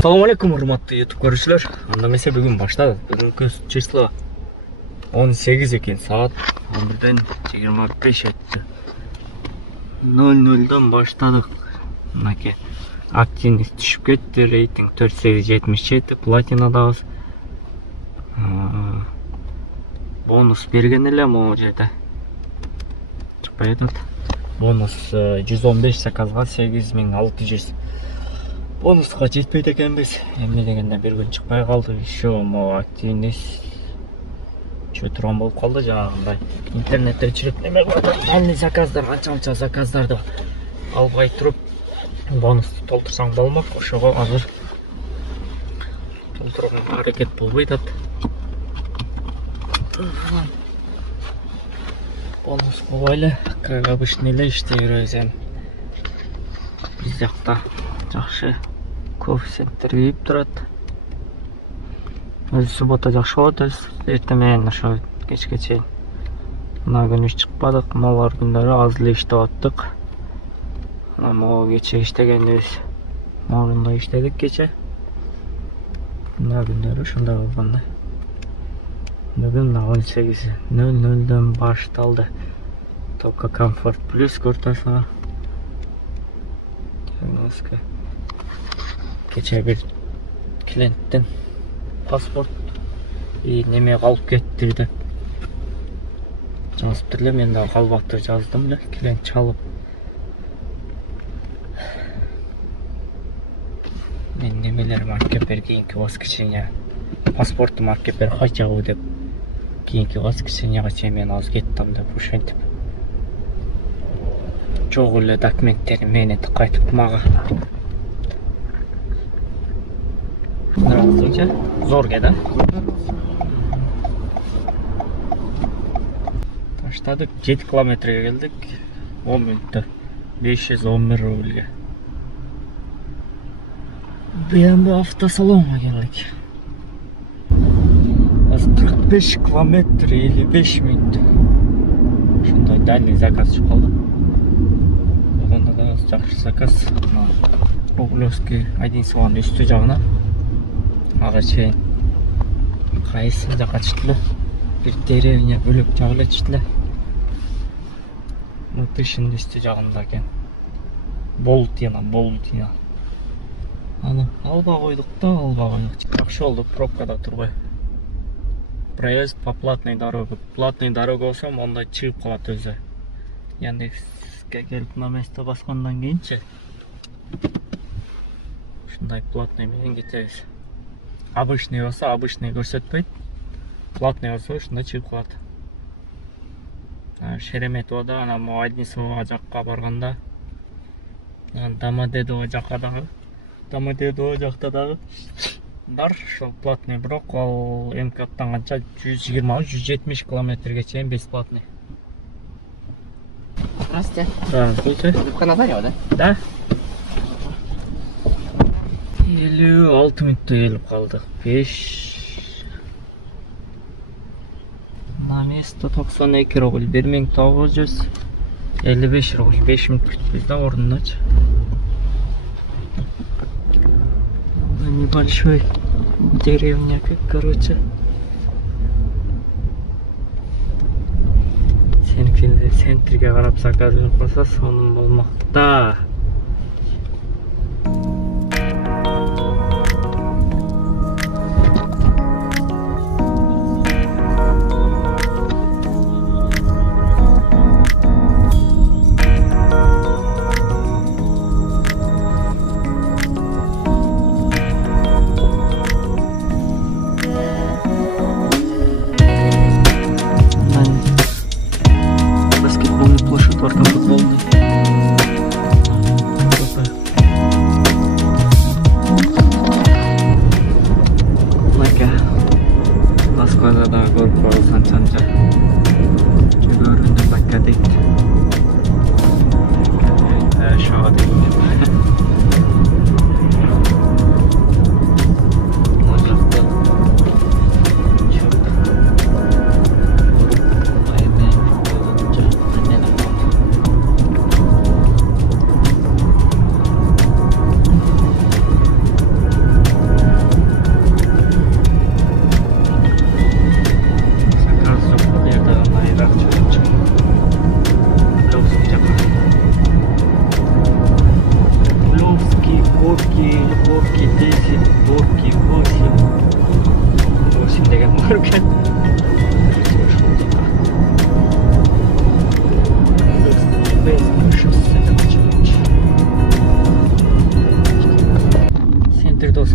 Assalamu alaikum урматтуу YouTube көрүүчүлөр. Анда эмесе бүгүн баштадык. Бүгүнкү число 18 экен, саат 11ден 25 өттү. 00дон баштадык. Мынакей активность түшүп кетти, рейтинг 4877, платинадабыз. Бонус берген эле могу жерде. Чыкпай атат. Бонус 115 заказга 8600. Бонусқа жетпейді екенбіз. Эмне дегенде бір күн шықпай қалды. Еще могу активность чөтірған болып қалды жаңағындай. Интернетте өчіріп неме қойды. Әлі заказдар, қанша заказдарды албай тұрып бонусты толтырсаң болмақ. Ошоға азыр толтырған әрекет болбой атат. Бонус қойылы, как обычный эле иштей беребиз эми. Биз жакта жакшы коэффициенттер кийип турат. Өзү суббота жакшы болот, эртең менен ошо кечке чейин. Мына күнү чыкпадык, могу күндөрү аз эле иштеп аттык. Могу кече иштегенбиз. Могундай иштедик кече. Мына күндөрү ушундай болгондой. Бүгүн 18:00дөн башталды. Только комфорт плюс куртасына. Кече бир клиенттен паспорт неме калып кетти деп жазыптыр эле. Мен дагы калбатты жаздым эле. Клиент чалып мен немелерим алып бер, кийинки воскресенье паспортум алып бер качабы деп, кийинки воскресеньега чейин мен азыр кеттим деп ушентип жок эле документтерин менен кайтып мага Здравствуйте. Зорге, да? Таштадык, 7 километрге келдик. 10 мүнөттө. 511 рубльге. БМВ автосалонга келдик. 45 километр 55 мүнөт. Ушундай дальний заказ чыгып калды. Одан да жакшы заказ. Рублевский один сван үстү жагына. Ага чейин кайсы жака чыктылы, бир деревня бөлөк жагыла чыктылы. Мытышын үстү жагында экен. Болтина. Аны алба койдук да, Жакшы болду, пробкада турбай. Проезд по платной дороге. Платный дорога болсо мондай чыгып калат өзү. Яндекске келип на место баскандан кийинчи ушундай платный менен кетебиз. Обычный болсо обычный көрсөтпөйт. Платный болсо ушундай чыгып калат. Шереметоводо ана Муаддисова жакка барганда, Домодедово жакка дагы, Домодедово жакта дагы бар, ошол платный, бирок ал МКаттан канча 120-170 километрге чейин бесплатный. Здравствуйте. Здравствуйте. Вы в Канадарио, да? Да. 56 мүнөттө келип калдык. 5 на место 92 рубль, 1955 рубль, 5 мүнөт күтүбүз да ордундачы. Небольшой деревня, короче. Сенкинде центрге карап заказ берип койсо сонун болмак да.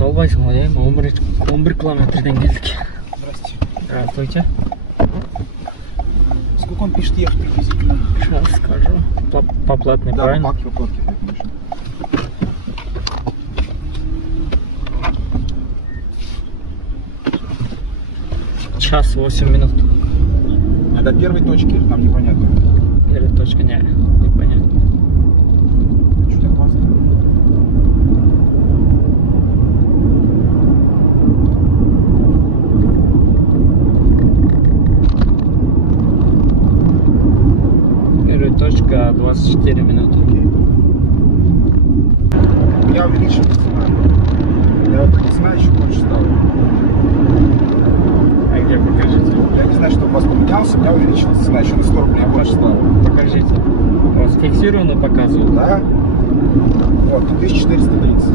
албайсың ғой, 11 километрден келдік. Здрасте. Здравствуйте. Сколько он пишет ехать приблизительно? Сейчас скажу. По платной, Да, правильно? по платке, конечно. Час 8 минут. А до первой точки или там непонятно? Или точка, непонятно. Что так классно? Первая точка 24 минуты. Я увеличил цена. Я вот не знаю, еще больше стал. А где покажите? Я не знаю, что у вас поменялся, я увеличил цена, еще на 100 рублей больше стало. Покажите. У вас фиксированно показывают? Да? Вот, 1430.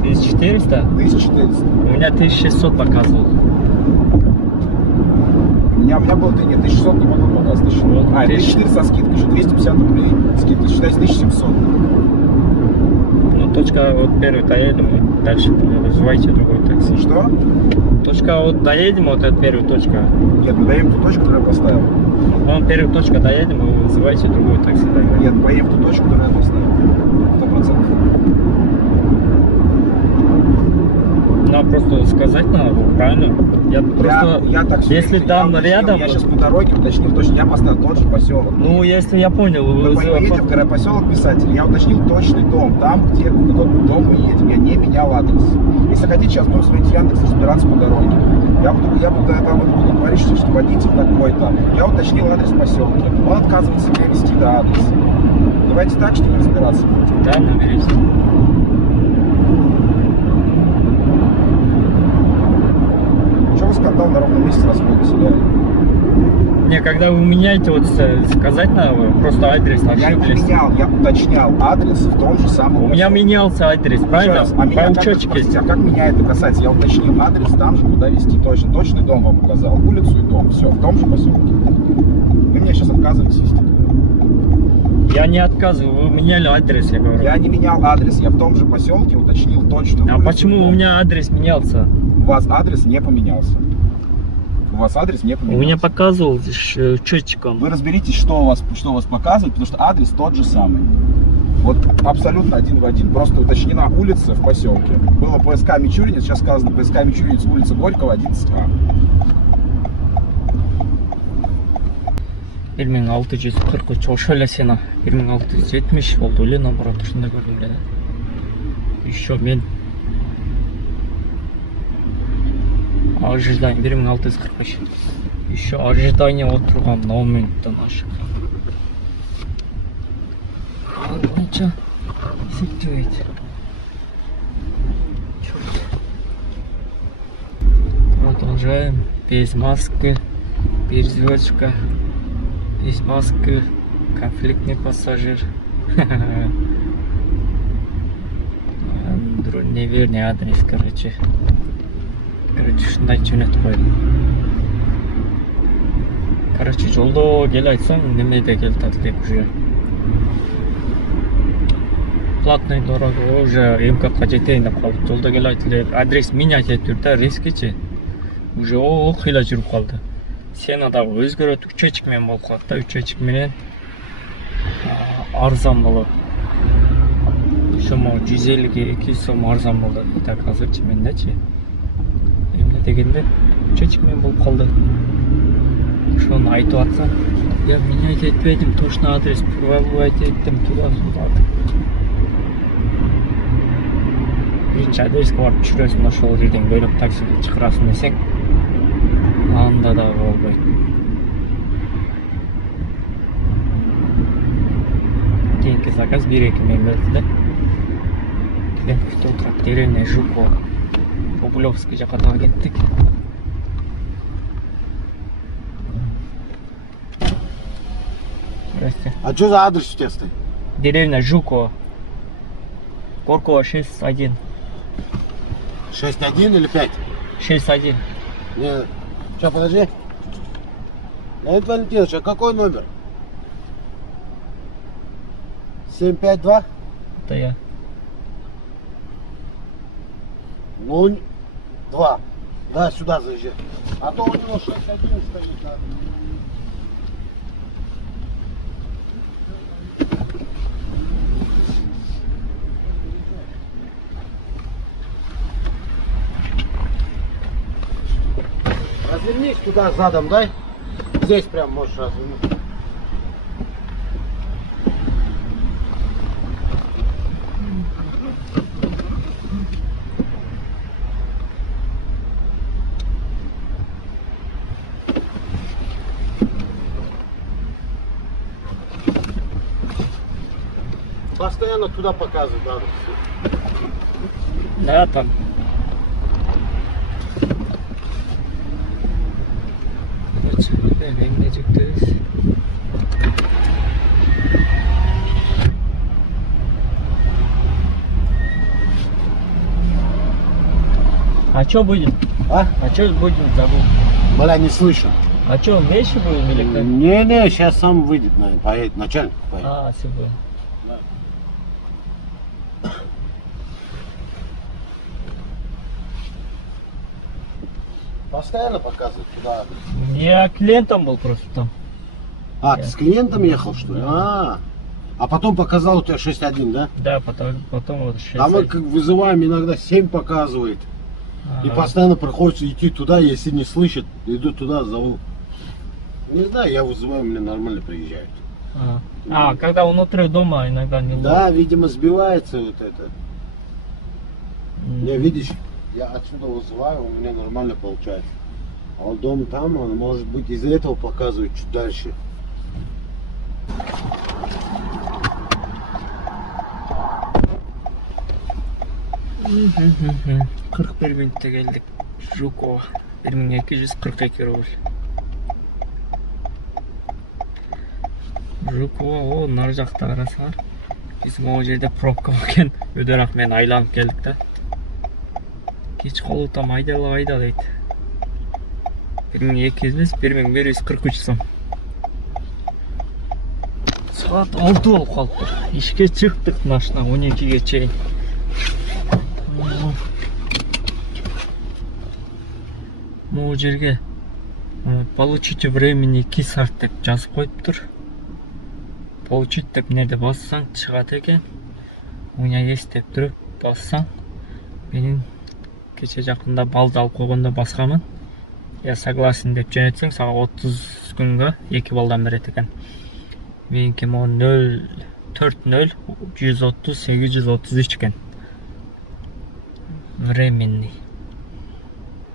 1400? 1400. У меня 1600 показывал. У меня было, нет, 1600 не могу показать. 1600. А, 1400 со скидкой, еще 250 рублей скидка, считайте 1700. Ну, точка вот первый доедем, и дальше вызывайте другой такси. Что? Точка вот доедем, вот это первая точка. Нет, мы доедем в ту точку, которую я поставил. Ну, первая точка доедем, и вызывайте другой такси. Нет, мы поедем в ту точку, которую я поставил. 100%. Нам просто сказать надо, правильно? Я просто, Я так если там рядом... Я сейчас по дороге уточнил точно, я поставил тот же поселок. Ну, если я понял... Мы поедем в поселок Писатель, я уточнил точный дом, там, где в тот дом мы едем, я не менял адрес. Если хотите, сейчас будем смотреть Яндекс, разбираться по дороге. Я буду говорить, что водитель такой-то. Я уточнил адрес поселка, он отказывается меня вести до адреса. Давайте так, что ли, разбираться будем? Да, наберись. Что вы скандал на ровном месте разводите, да? Не, когда вы меняете, вот сказать надо, просто адрес Я не ошиблись. менял, я уточнял адрес в том же самом. У меня менялся адрес, правильно? А меня По как, учетчике. простите, а как меня это касается? Я уточнил адрес там же, куда везти точно. Точный дом вам указал, улицу и дом. Все, в том же поселке. Вы мне сейчас отказываетесь везти. Я не отказываю, вы меняли адрес, я говорю. Я не менял адрес, я в том же поселке уточнил точно. А почему у меня адрес менялся? У вас адрес не поменялся. У вас адрес не поменялся. У меня показывал счетчиком. Вы разберитесь, что у вас показывает, потому что адрес тот же самый. Вот абсолютно один в один. Просто уточнена улица в поселке. Было ПСК Мичуринец, сейчас сказано ПСК Мичуринец, улица Горького, 11А. 1643 ошол эле сена 1670 болду эле, наоборот, ушундай көрдүм эле. Еще мен ожидание 1645. Еще ожидание отургам 10 минуттан ашык. Ал канча эсептебейт. Продолжаем. Без маски, без звездочка. Без маски, конфликтный пассажир. Неверный адрес, короче, ушундай жөнөтүп койдум. Короче, жолдо кел айтсам, немеде келатат деп уже. Платный дорога, уже МКК жетейин деп калдык. Жолдо кел айтылы, адрес менять этип да, рискичи. Уже кыйла жүрүп калды. Сена дагы өзгөрөт, учетчик менен болуп калат да, учетчик менен арзан болот. Шомо 150-200 сом арзан болду. Так азырчы мендечи. Эмне дегенде учетчик менен болуп калды. Ошону айтып атсам, я менять этпедим, точно адрес пробовать эттим, туда-сюда. Биринчи адреске барып түшүрөсүң, ошол жерден бөлөп таксиге чакырасың десең, анда да болбойт. Кийинки заказ 1-2 мен берди да. Клиентте отурат, деревня Жуково, Рублевский жака дагы кеттик. Здрасте. А что за адрес у тебя стоит? Деревня Жуково. Горького 6-1. 6-1 или 5? 6-1. Нет. Сейчас, подожди. Леонид Валентинович, а какой номер? 752? Это я. Ну, 2. Да, сюда заезжай. А то у него 6-1 стоит. Да. Развернись туда задом, дай. Здесь прям можешь развернуть. Постоянно туда показывать надо. Да, там. А что будем? А? А что будем? Забыл. Бля, не слышу. А что, вещи будем или как? Не, сейчас сам выйдет, наверное, поедет, начальник поедет. А, все было. Постоянно показывает туда. Я клиентом был просто там. А, ты с клиентом ехал, что ли? А потом показал у тебя 6.1, да? Да, потом вот 6. А мы как вызываем, иногда 7 показывает. И постоянно приходится идти туда, если не слышит, иду туда, зову. Не знаю, я вызываю, мне нормально приезжают. Когда внутри дома иногда не Да, видимо, сбивается вот это. Не, видишь, я отсюда вызываю, у меня нормально получается. А вот дом там, он может быть из-за этого показывает чуть дальше. Кырк бир минутта келдик. Жукова 1242 рубль. Жукова, о, нар жакта карасаңар. Биз могу жерде пробка бар экен. Өдөрак мен айланып келдик да. Кеч колутам айдала дейт. 1200 эмес, 1143 сом. Саат 6 болуп калыптыр. Ишке чыктык машина 12ге чейин. Могу жерге получите времени 2 саат деп жазып коюптур. Получить деп нерде бассаң чыгат экен. У меня есть деп туруп бассаң. Менин кече жакында балды алып койгондо баскамын. Я согласен деп жөнөтсөң, сага 30 күнгө 2 балдан берет экен. Меники мо 040 130 833 экен. Временный.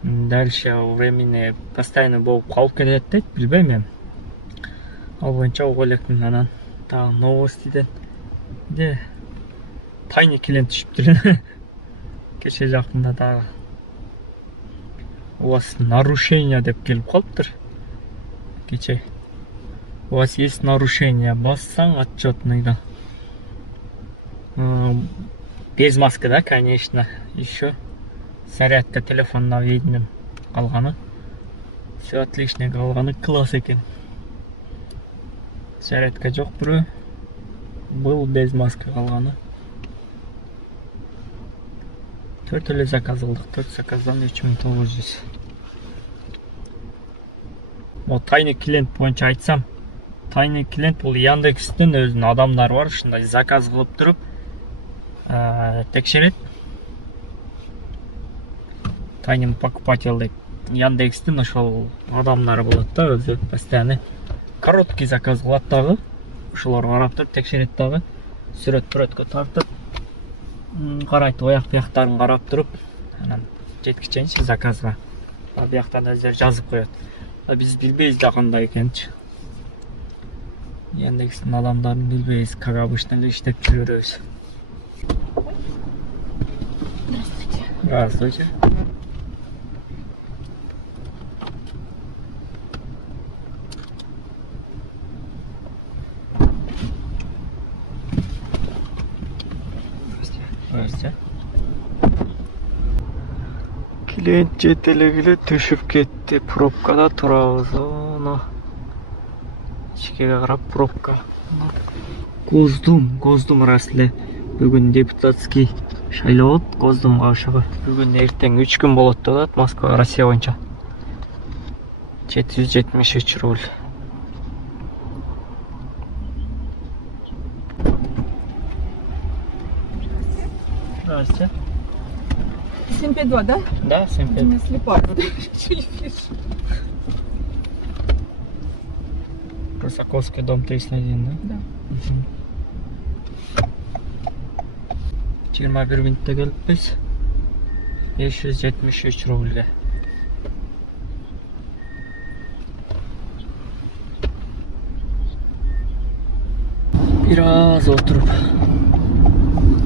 Дальше времени постоянно болуп калып келет дейт, билбейм мен. Ал боюнча угуп элекмин анан. Тагы новостиден тайный клиент түшүптүр. Кече жакында дагы у вас нарушение деп келип калыптыр. Кече у вас есть нарушение, бассаң отчетныйда. Без маски, да, конечно. Еще зарядка телефонна видно калганы. Все отлично, калганы класс экен. Зарядка жок бирөө. Был без маски калганы. 4 эле заказ кылдык. 4 заказдан 3900. Вот тайный клиент боюнча айтсам, тайный клиент бул Яндекстин өзүнүн адамдары бар, ушундай заказ кылып туруп текшерет. Тайный покупатель дейт. Яндекстин ошол адамдары болот да, өзү постоянно короткий заказ кылат дагы. Ошолор карап туруп текшерет дагы. Сүрөткө тартып, карайт, аяк бияктарын карап туруп, анан жеткиченчи заказга. А бияктан өздөрү жазып коет. А биз билбейбиз да кандай экенчи. Яндекстин адамдарын билбейбиз, как обычно эле иштеп жүрөбүз. Здравствуйте. Здравствуйте. Клиент жетелегиле түшүп кетти. Пробкада турабыз. Оны ичкеге карап пробка. Гоздум рас эле Бүгін депутатский шайлоо болот Госдум кабышыгы. Бүгін эртең 3 күн болот деп атат Москва, Россия боюнча. 773 рубль. Здравствуйте. 752, да? Да, 7 У меня слепая. Ничего не вижу. Русаковский дом 301, да? Да. 21 минутта келиппиз. 573 рубльге. Бир аз отуруп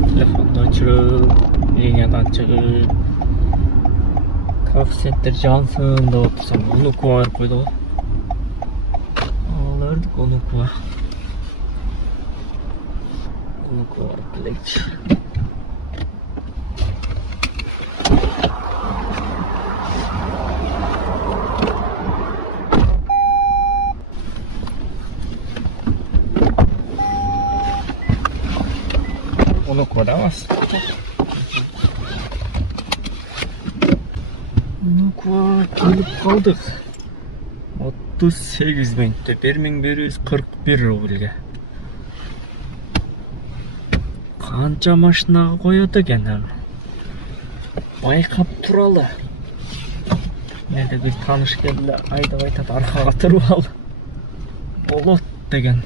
телефонду өчүрүп, линиядан чыгып, коэффициенттер жансын деп отурсам, Онукуга барып койду го. Алардык Онукуга. Онукуга барып келейикчи. Онукуга да эмес? Онукуга келип калдык. 38 минутта 1141 рубльге. Канча машинага коет экен аны? Байкап туралы. Менде бир тааныш келди, айдап айтат, аркага туруп ал. Болот деген.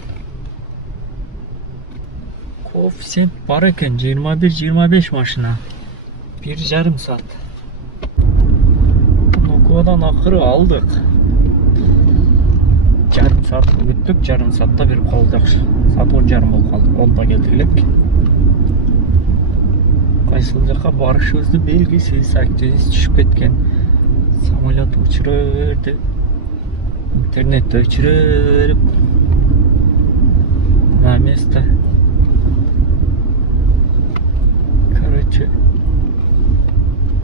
Коэффициент бар экен, 21-25 машина. 1,5 саат. Онукугадан акыры алдык. Жарым саат күттүк, жарым саатта берип калды жакшы. Саат 10:30 болуп калды. 10да келдик элек. Кайсыл жака барышыбызды белгисиз, активист түшүп кеткен. Самолет учура берди. Интернет өчүрө берип. На место. Короче,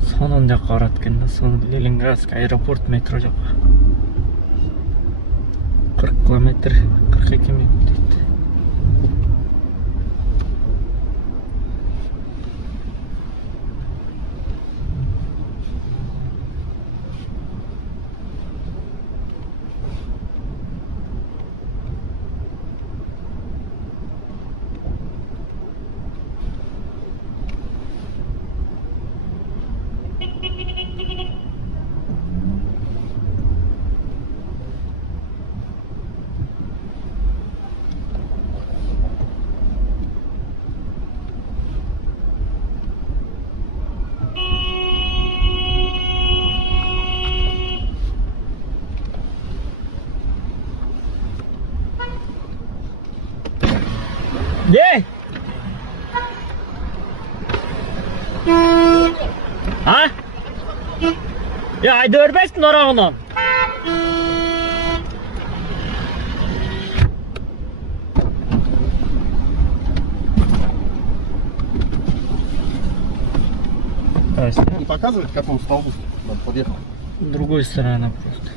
сонун жака барат экен да, сонун Ленинградский аэропорт метро жака. 40 километр, 42 минут дейт. Ей! А? Ya ayda örbesin orağından. Не показывает, к какому столбу он подъехал? Другой стороны просто.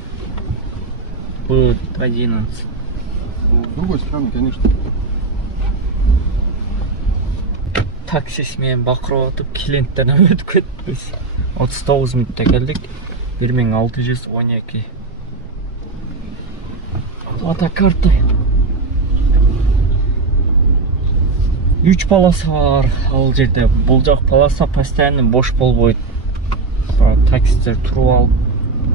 Будет 11. Ну, с другой стороны, конечно. Таксис менен бакырып атып, клиенттерден өтүп кетпиз. 39 минутта келдик. 1612. Фотокарта. 3 полоса бар ал жерде. Бул жак полоса постоянно бош болбойт. Таксистер туруп алып,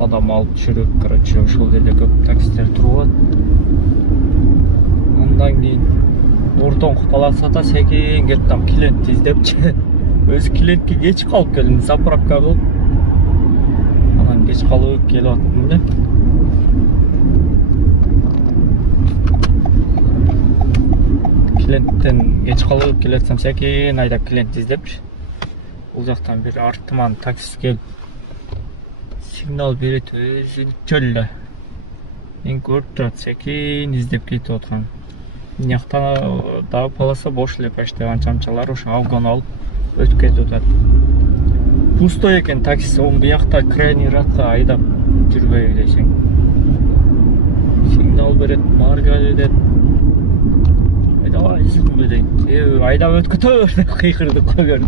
адам алып жүрөт. Короче, ошол жерде көп таксистер туруп. Андан кийин ортоңку полосада секин кетип там клиент издепчи. Өзү клиентке кеч калып келдим, заправка кылып. Анан кеч калып келип аттым да. Клиенттен кеч калып келатсам секин айдап клиент издепчи. Бул жактан бир артыман таксист келип сигнал берет өзүнчө эле. Мен көрүп турат, секин издеп кетип аткан. Мынякта дагы полоса бош эле почти, анча-мынчалар ошо алгон алып өтүп кетип атат. Пустой экен такси, он буякта крайний радта айдап жүрбөйбү десең. Сигнал берет, марга дедет. давай сүрүнбө дейт. Айдап өткөтө кыйкырдык көрдүм.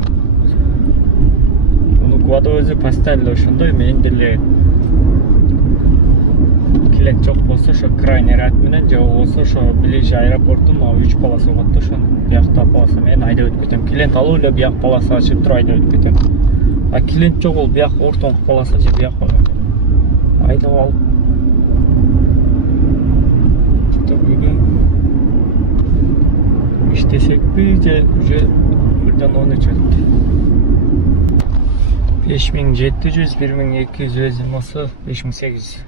Муну квада өзү постоянно эле ошондой, мен деле клиент жок болсо ошо крайний ряд менен же болбосо ошо ближе аэропорттун 3 полосу бар да, ошону биякта полоса мен айдап өткөтөм. Клиент алып эле бияк полоса ачып туруп айдап өткөтөм. А клиент жок ол бияк ортоңку полоса же бияк айдап алып. Бүгүн иштесекпи же уже бирден 13 өттү. 5700, 1200 өзүмөсү 5800.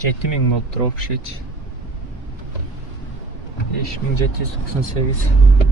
7000 болуп туруп общий. 5798.